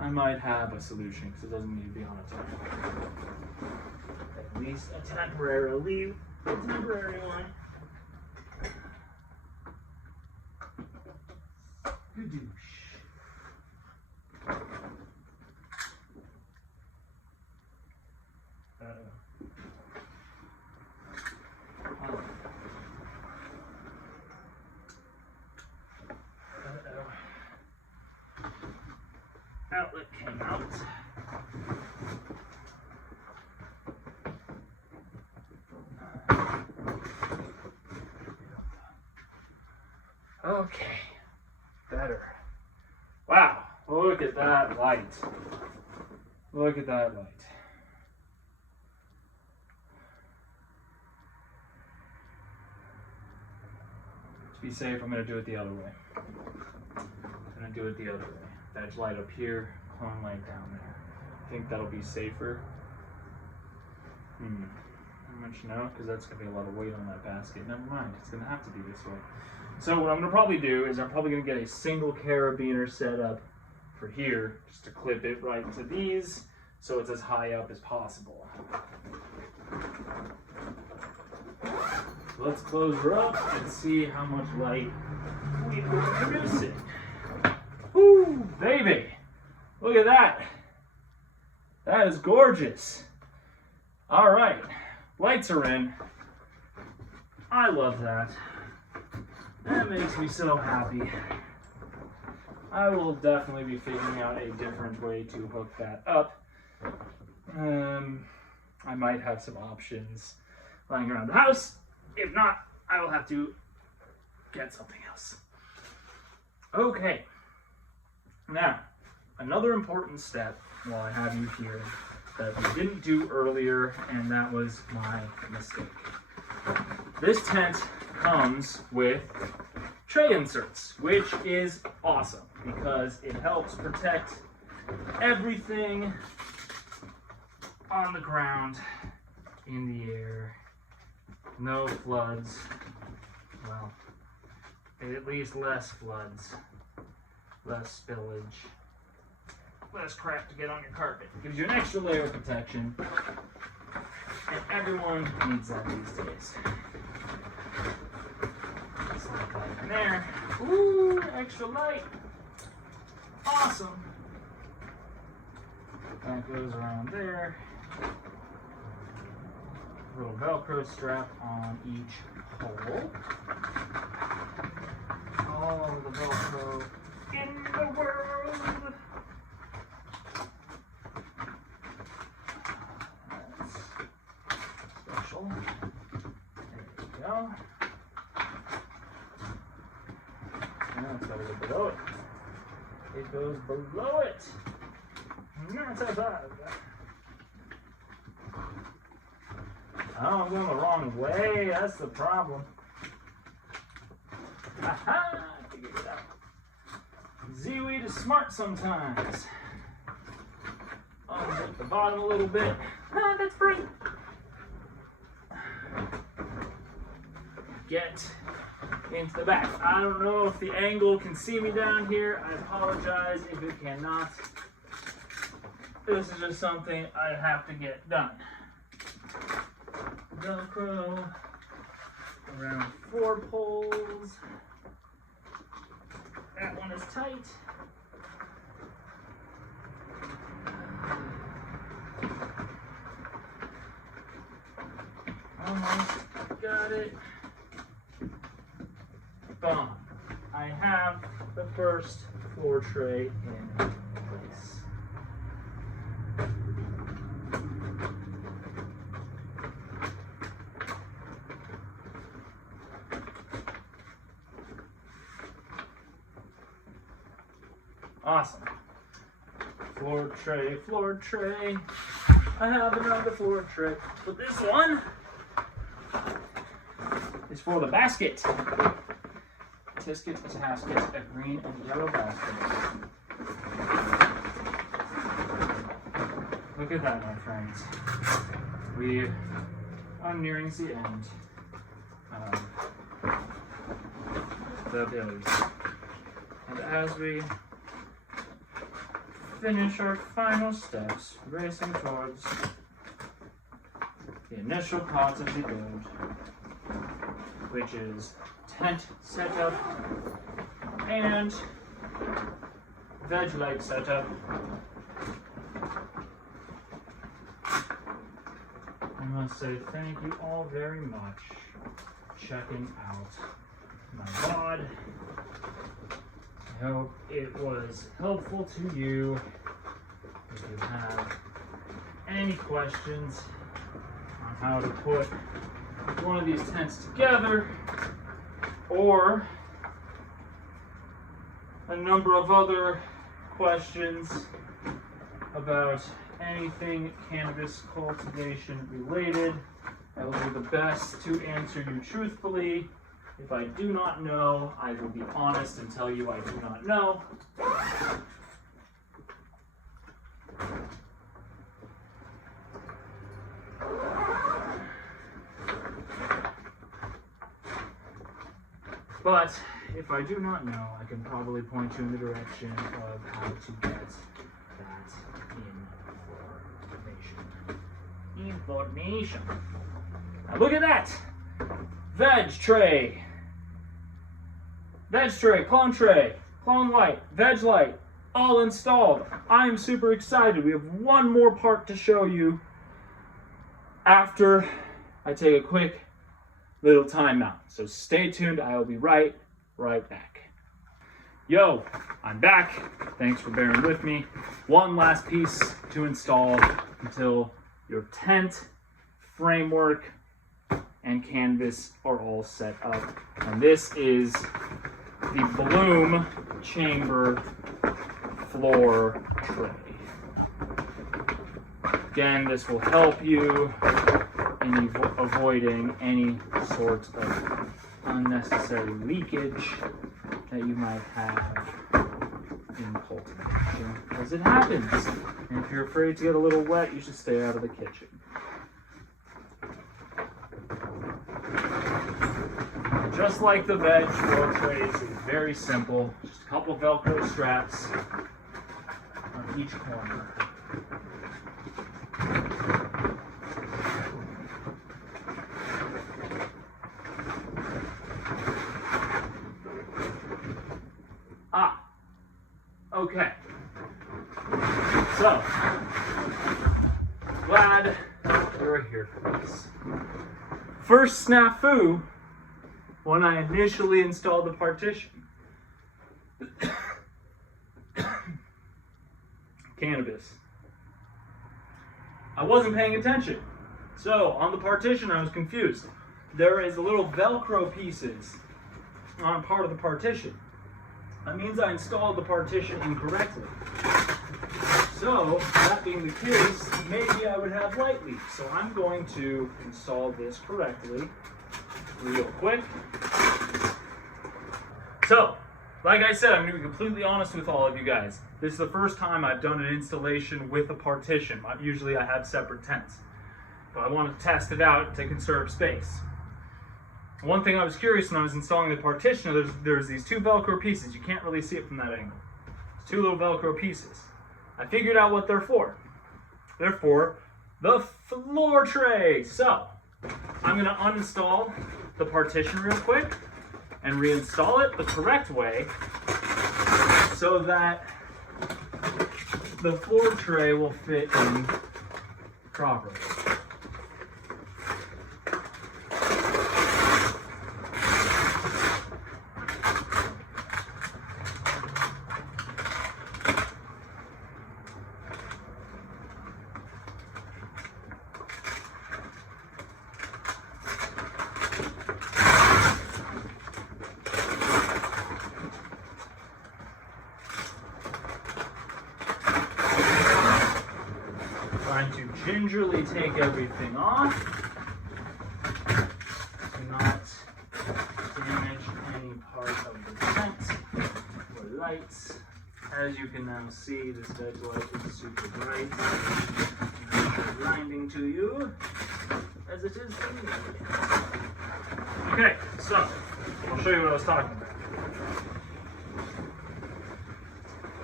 I might have a solution because it doesn't need to be on a tent. At least a temporary one. Gadoosh. Outlet came out. Okay, better. Wow, look at that light. Look at that light. To be safe, I'm going to do it the other way. Veg light up here, clone light down there. I think that'll be safer. How much no? Because that's going to be a lot of weight on that basket. Never mind, it's going to have to be this way. So what I'm going to probably do is I'm probably going to get a single carabiner set up for here, just to clip it right to these, so it's as high up as possible. Let's close her up and see how much light we are producing. Woo, baby! Look at that. That is gorgeous. All right, lights are in. I love that. That makes me so happy. I will definitely be figuring out a different way to hook that up. I might have some options lying around the house. If not, I will have to get something else. Okay. Now, another important step while I have you here that we didn't do earlier, and that was my mistake. This tent comes with tray inserts, which is awesome because it helps protect everything on the ground, in the air. No floods. Well, at least less floods, less spillage, less crap to get on your carpet. Gives you an extra layer of protection, and everyone needs that these days. Slide that in there. Ooh, extra light. Awesome. That goes around there. Velcro strap on each hole. All of the Velcro in the world. That's special. There we go. Now it's gotta go below it. It goes below it. Not so bad. Oh, I'm going the wrong way. That's the problem. Aha! Figured it out. Ziweed is smart sometimes. Unzip the bottom a little bit. Ah, that's free. Get into the back. I don't know if the angle can see me down here. I apologize if it cannot. This is just something I have to get done. Velcro around 4 poles. That one is tight. Almost got it. Boom. I have the first floor tray in place. Awesome. Floor tray, floor tray. I have another floor tray, but this one is for the basket. Tisket, tasket, a green and yellow basket. Look at that, my friends. We are nearing the end of the build. And as we finish our final steps, racing towards the initial parts of the build, which is tent setup and veg light setup. I must say thank you all very much for checking out my VOD. I hope it was helpful to you. If you have any questions on how to put one of these tents together, or a number of other questions about anything cannabis cultivation related, I will do the best to answer you truthfully. If I do not know, I will be honest and tell you I do not know. But if I do not know, I can probably point you in the direction of how to get that information. Now look at that! Veg tray, clone light, veg light, all installed. I'm super excited. We have one more part to show you after I take a quick little timeout. So stay tuned. I will be right back. Yo, I'm back. Thanks for bearing with me. One last piece to install until your tent, framework, and canvas are all set up. And this is the bloom chamber floor tray. Again, this will help you in avoiding any sort of unnecessary leakage that you might have in cultivation, as it happens. And if you're afraid to get a little wet, you should stay out of the kitchen. Just like the veg floor trays, it's very simple. Just a couple Velcro straps on each corner. Okay. So, glad You're here for this. First snafu when I initially installed the partition. Cannabis. I wasn't paying attention. So on the partition I was confused. There is little Velcro pieces on part of the partition. That means I installed the partition incorrectly. So, that being the case, maybe I would have light leaks. So I'm going to install this correctly real quick. So, like I said, I'm going to be completely honest with all of you guys. This is the first time I've done an installation with a partition. Usually I have separate tents. But I want to test it out to conserve space. One thing I was curious when I was installing the partition, there's these two Velcro pieces. You can't really see it from that angle. It's two little Velcro pieces. I figured out what they're for. They're for the floor tray. So, I'm going to uninstall the partition real quick and reinstall it the correct way so that the floor tray will fit in properly. Trying to gingerly take everything off to not damage any part of the tent or lights. As you can now see, this VEG light is super bright, and blinding to you as it is to me. Okay, so I'll show you what I was talking about.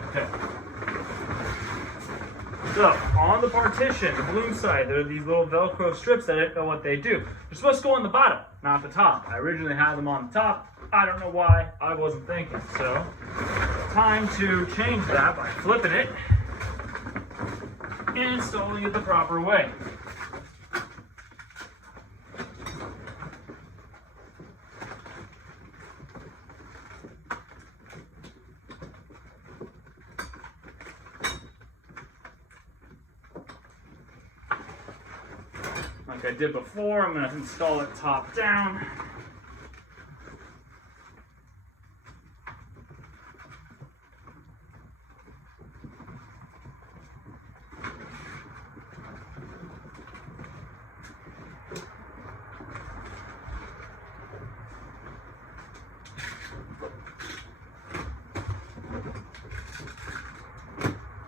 Okay. So, on the partition, the balloon side, there are these little Velcro strips that I didn't know what they do. They're supposed to go on the bottom, not the top. I originally had them on the top. I don't know why. I wasn't thinking. So, time to change that by flipping it and installing it the proper way. Like I did before, I'm going to install it top down.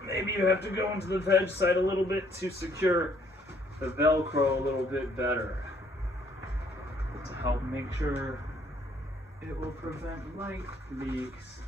Maybe you have to go into the VEG side a little bit to secure the Velcro a little bit better to help make sure it will prevent light leaks.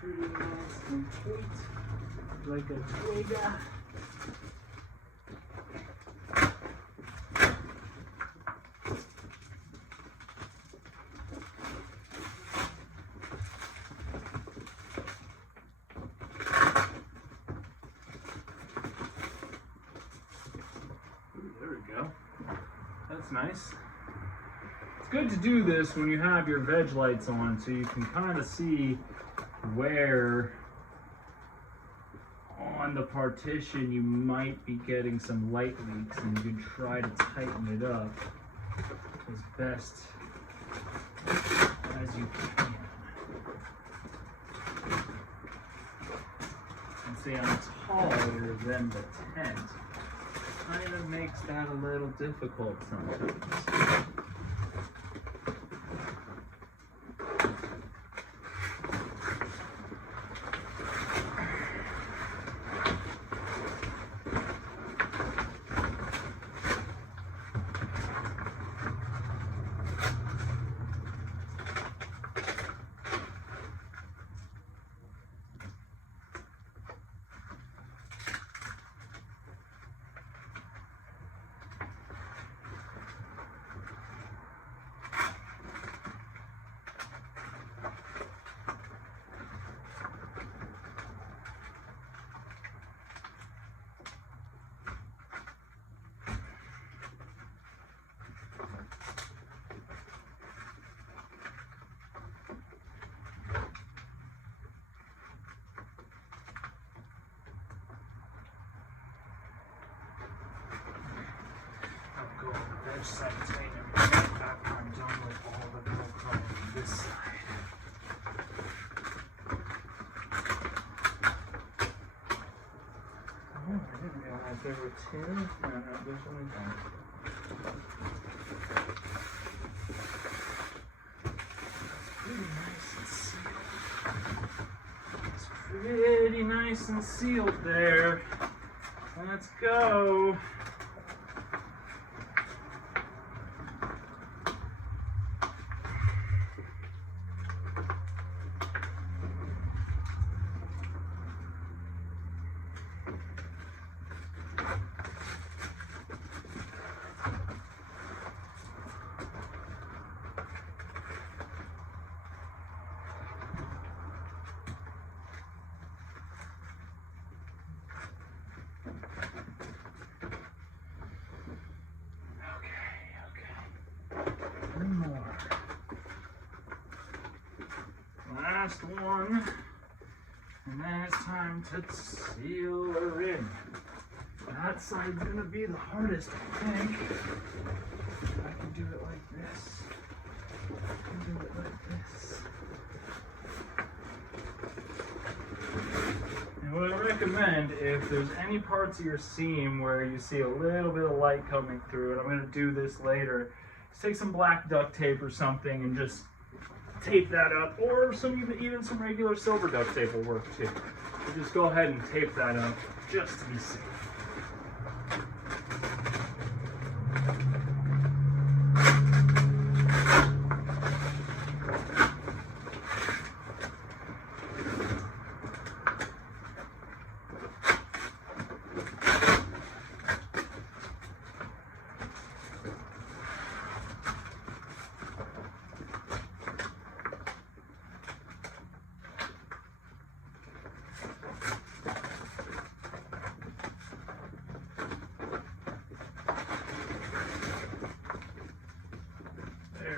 Pretty nice and sweet, like a twigga. Ooh, there we go. That's nice. It's good to do this when you have your VEG lights on so you can kind of see where on the partition you might be getting some light leaks, and you can try to tighten it up as best as you can. And see, I'm taller than the tent. Kind of makes that a little difficult sometimes. just have to tighten everything after I'm done with all the Velcro on this side. Oh, I didn't realize there were two. No, there's only one. It's pretty nice and sealed there. Let's go. Last one, and then it's time to seal her in. That side's gonna be the hardest, I think. I can do it like this. I can do it like this. And what I recommend, if there's any parts of your seam where you see a little bit of light coming through, and I'm gonna do this later, just take some black duct tape or something and just tape that up, or even some regular silver duct tape will work too. So just go ahead and tape that up just to be safe.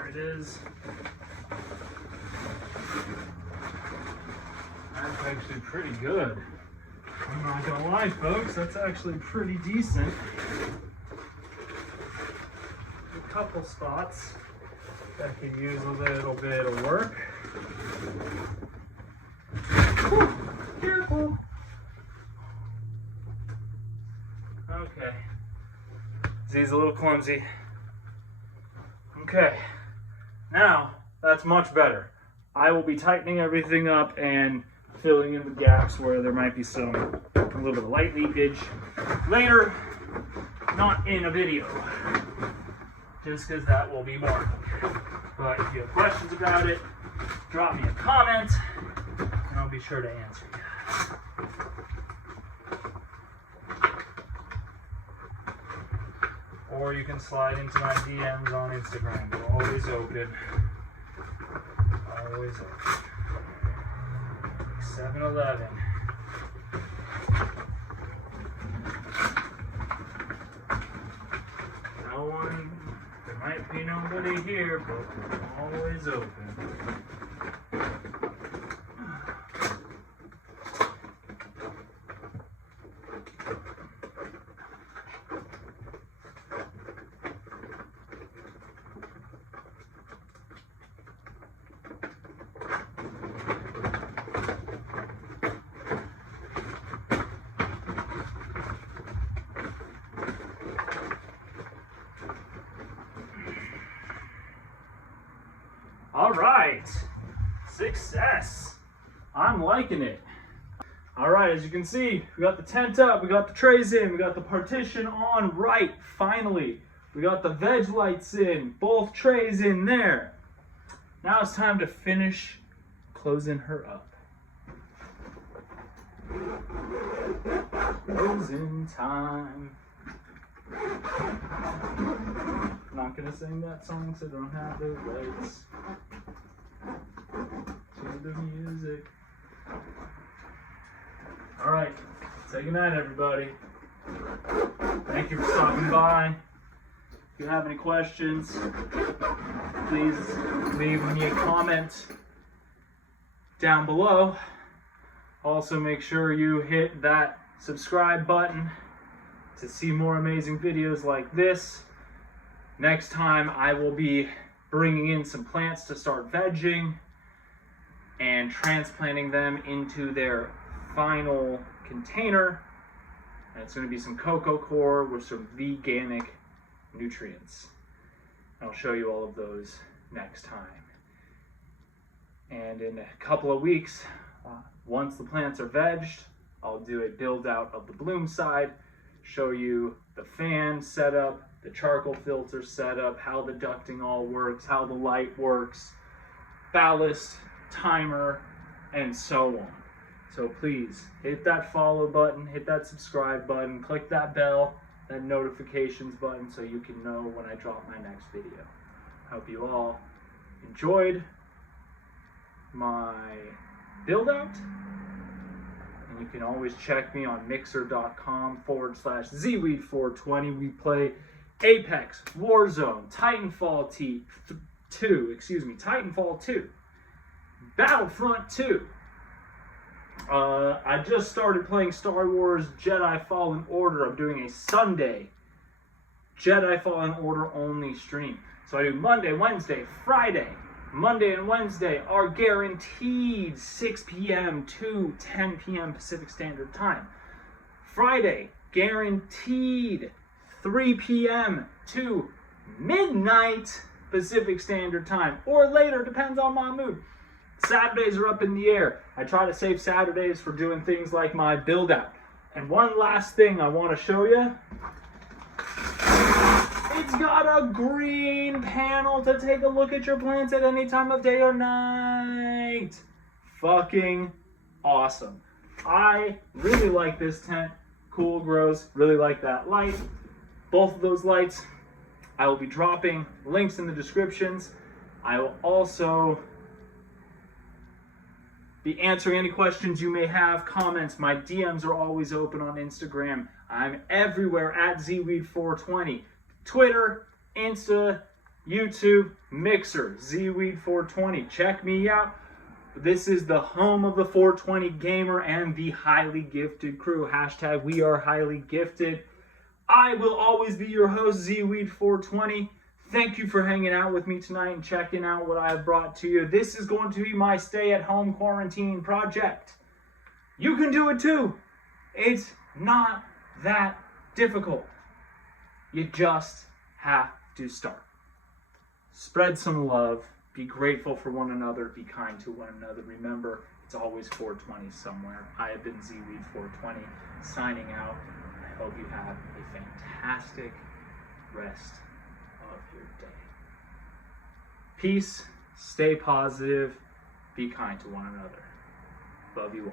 It is. That's actually pretty good. I'm not gonna lie, folks, that's actually pretty decent. A couple spots that could use a little bit of work. Whew, careful. Okay. He's a little clumsy. Okay. Now, that's much better. I will be tightening everything up and filling in the gaps where there might be a little bit of light leakage later, not in a video, just because that will be boring. But if you have questions about it, drop me a comment, and I'll be sure to answer you. Or you can slide into my DMs on Instagram. They're always open. Always open. 7-Eleven. No one, there might be nobody here, but they're always open. All right, success. I'm liking it. All right, as you can see, we got the tent up, we got the trays in, we got the partition on right, finally. We got the veg lights in, both trays in there. Now it's time to finish closing her up. Closing time. I'm not gonna sing that song, so don't have the rights to the music. All right, say goodnight, everybody. Thank you for stopping by. If you have any questions, please leave me a comment down below. Also, make sure you hit that subscribe button to see more amazing videos like this. Next time I will be bringing in some plants to start vegging and transplanting them into their final container. And it's going to be some cocoa coir with some veganic nutrients. I'll show you all of those next time. And in a couple of weeks, once the plants are vegged, I'll do a build out of the bloom side, show you the fan setup, the charcoal filter setup, how the ducting all works, how the light works, ballast, timer, and so on. So please hit that follow button, hit that subscribe button, click that bell, that notifications button so you can know when I drop my next video. Hope you all enjoyed my build out. And you can always check me on mixer.com/zweed420. We play Apex, Warzone, Titanfall 2, Battlefront 2. I just started playing Star Wars Jedi Fallen Order. I'm doing a Sunday Jedi Fallen Order only stream. So I do Monday, Wednesday, Friday. Monday and Wednesday are guaranteed 6 p.m. to 10 p.m. Pacific Standard Time. Friday, guaranteed 3 p.m. to midnight Pacific Standard Time, or later, depends on my mood. Saturdays are up in the air. I try to save Saturdays for doing things like my build out. And one last thing I want to show you. It's got a green panel to take a look at your plants at any time of day or night. Fucking awesome. I really like this tent. Cool Grows, really like that light. Both of those lights, I will be dropping links in the descriptions. I will also be answering any questions you may have, comments. My DMs are always open on Instagram. I'm everywhere at zweed420. Twitter, Insta, YouTube, Mixer, zweed420. Check me out. This is the home of the 420 gamer and the highly gifted crew. Hashtag we are highly gifted. I will always be your host, zweed420. Thank you for hanging out with me tonight and checking out what I have brought to you. This is going to be my stay-at-home quarantine project. You can do it too. It's not that difficult. You just have to start. Spread some love. Be grateful for one another. Be kind to one another. Remember, it's always 420 somewhere. I have been zweed420 signing out. I hope you have a fantastic rest of your day. Peace. Stay positive. Be kind to one another. Love you all.